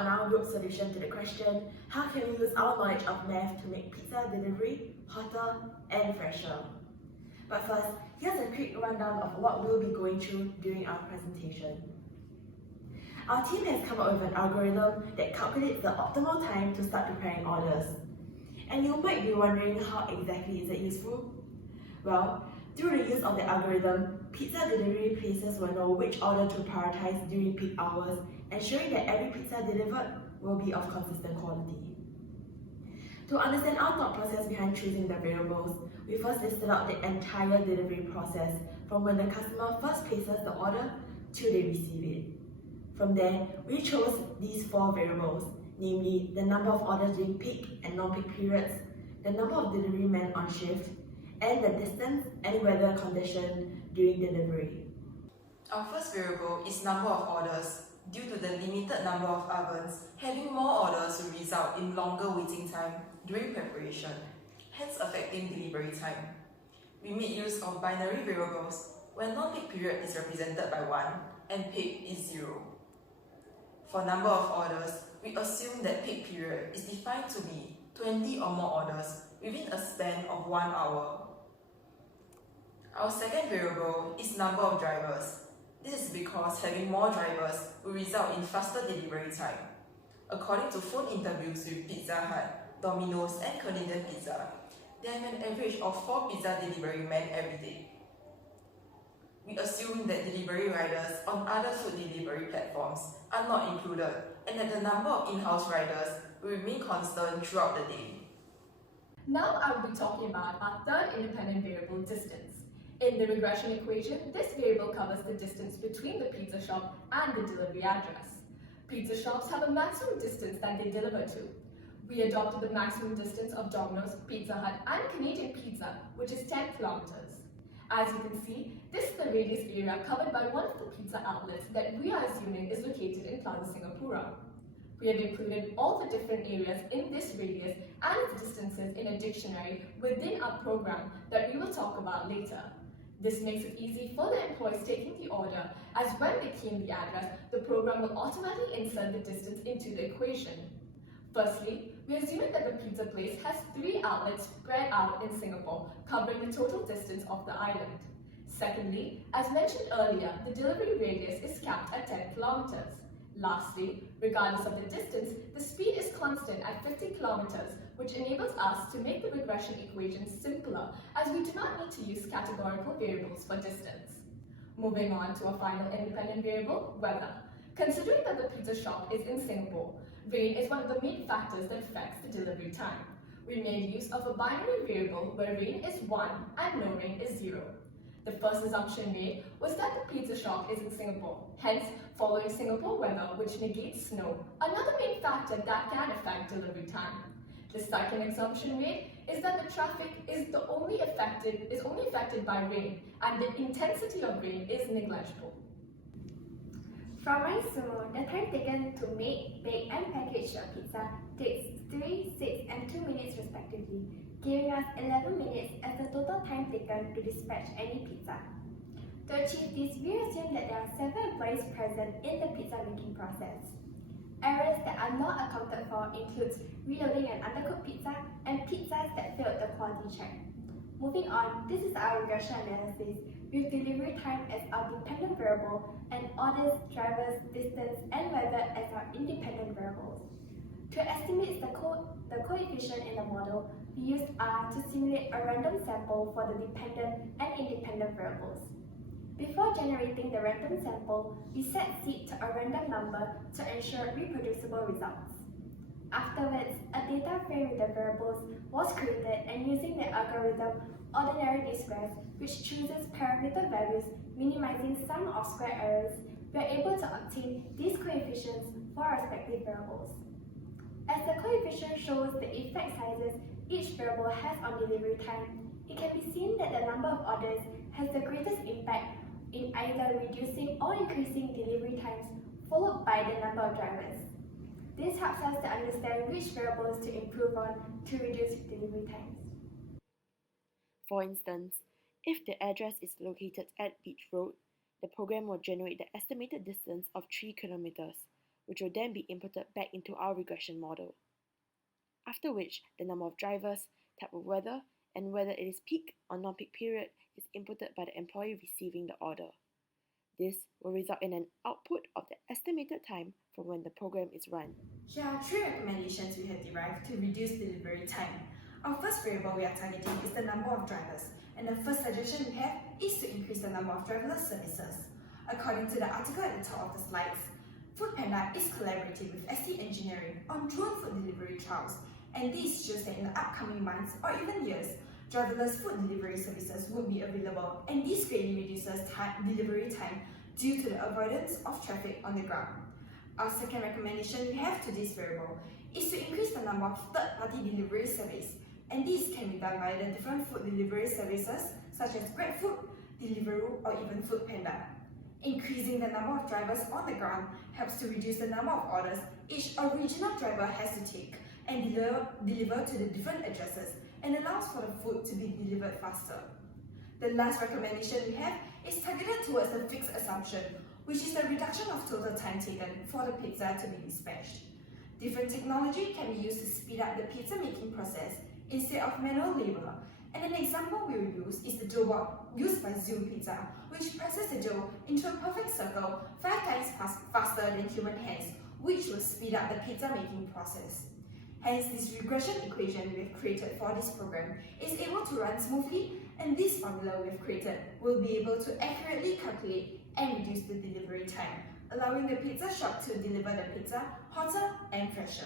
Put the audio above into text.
on our group solution to the question, how can we use our knowledge of math to make pizza delivery hotter and fresher? But first, here's a quick rundown of what we'll be going through during our presentation. Our team has come up with an algorithm that calculates the optimal time to start preparing orders. And you might be wondering, how exactly is it useful? Well, through the use of the algorithm, pizza delivery places will know which order to prioritize during peak hours, ensuring that every pizza delivered will be of consistent quality. To understand our thought process behind choosing the variables, we first listed out the entire delivery process from when the customer first places the order till they receive it. From there, we chose these 4 variables, namely the number of orders during peak and non-peak periods, the number of delivery men on shift, and the distance and weather condition during delivery. Our first variable is number of orders. Due to the limited number of ovens, having more orders will result in longer waiting time during preparation, hence affecting delivery time. We made use of binary variables where non-peak period is represented by 1 and peak is 0. For number of orders, we assume that peak period is defined to be 20 or more orders within a span of 1 hour. Our second variable is number of drivers. This is because having more drivers will result in faster delivery time. According to phone interviews with Pizza Hut, Domino's and Canadian Pizza, they have an average of 4 pizza delivery men every day. We assume that delivery riders on other food delivery platforms are not included and that the number of in-house riders will remain constant throughout the day. Now I will be talking about our third independent variable, distance. In the regression equation, this variable covers the distance between the pizza shop and the delivery address. Pizza shops have a maximum distance that they deliver to. We adopted the maximum distance of Domino's, Pizza Hut and Canadian Pizza, which is 10 kilometers. As you can see, this is the radius area covered by one of the pizza outlets that we are assuming is located in Plaza Singapura. We have included all the different areas in this radius and its distances in a dictionary within our program that we will talk about later. This makes it easy for the employees taking the order, as when they key in the address, the program will automatically insert the distance into the equation. Firstly, we are assuming that the pizza place has 3 outlets spread out in Singapore, covering the total distance of the island. Secondly, as mentioned earlier, the delivery radius is capped at 10 kilometers. Lastly, regardless of the distance, the speed is constant at 50 kilometers, which enables us to make the regression equation simpler, as we do not need to use categorical variables for distance. Moving on to a final independent variable, weather. Considering that the pizza shop is in Singapore, rain is one of the main factors that affects the delivery time. We made use of a binary variable where rain is 1 and no rain is 0. The first assumption made was that the pizza shop is in Singapore, hence following Singapore weather, which negates snow, another main factor that can affect delivery time. The second assumption made is that the traffic is only affected by rain, and the intensity of rain is negligible. From my sumo, the time taken to make, bake and package a pizza takes 3, 6 and 2 minutes respectively, giving us 11 minutes as the total time taken to dispatch any pizza. To achieve this, we assume that there are 7 employees present in the pizza making process. Errors that are not accounted for includes reloading an undercooked pizza and pizzas that failed the quality check. Moving on, this is our regression analysis with delivery time as our dependent variable and orders, drivers, distance and weather as our independent variables. To estimate the coefficient in the model, we used R to simulate a random sample for the dependent and independent variables. Before generating the random sample, we set seed to a random number to ensure reproducible results. Afterwards, a data frame with the variables was created, and using the algorithm ordinary least squares, which chooses parameter values minimizing sum of square errors, we are able to obtain these coefficients for our respective variables. As the coefficient shows the effect sizes each variable has on delivery time, it can be seen that the number of orders has the greatest impact in either reducing or increasing delivery times, followed by the number of drivers. This helps us to understand which variables to improve on to reduce delivery times. For instance, if the address is located at Beach Road, the program will generate the estimated distance of 3 kilometers, which will then be inputted back into our regression model. After which, the number of drivers, type of weather, and whether it is peak or non-peak period is inputted by the employee receiving the order. This will result in an output of the estimated time from when the program is run. Here are 3 recommendations we have derived to reduce delivery time. Our first variable we are targeting is the number of drivers, and the first suggestion we have is to increase the number of driverless services. According to the article at the top of the slides, Foodpanda is collaborating with ST Engineering on drone food delivery trials, and this shows that in the upcoming months or even years, driverless food delivery services would be available, and this greatly reduces delivery time due to the avoidance of traffic on the ground. Our second recommendation we have to this variable is to increase the number of third-party delivery service, and this can be done by the different food delivery services such as GrabFood, Deliveroo, or even Foodpanda. Increasing the number of drivers on the ground helps to reduce the number of orders each original driver has to take and deliver to the different addresses, and allows for the food to be delivered faster. The last recommendation we have is targeted towards the fixed assumption, which is the reduction of total time taken for the pizza to be dispatched. Different technology can be used to speed up the pizza making process instead of manual labor, and an example we will use is the dough bot used by Zoom Pizza, which presses the dough into a perfect circle 5 times faster than human hands, which will speed up the pizza making process. Hence, this regression equation we have created for this program is able to run smoothly, and this formula we have created will be able to accurately calculate and reduce the delivery time, allowing the pizza shop to deliver the pizza hotter and fresher.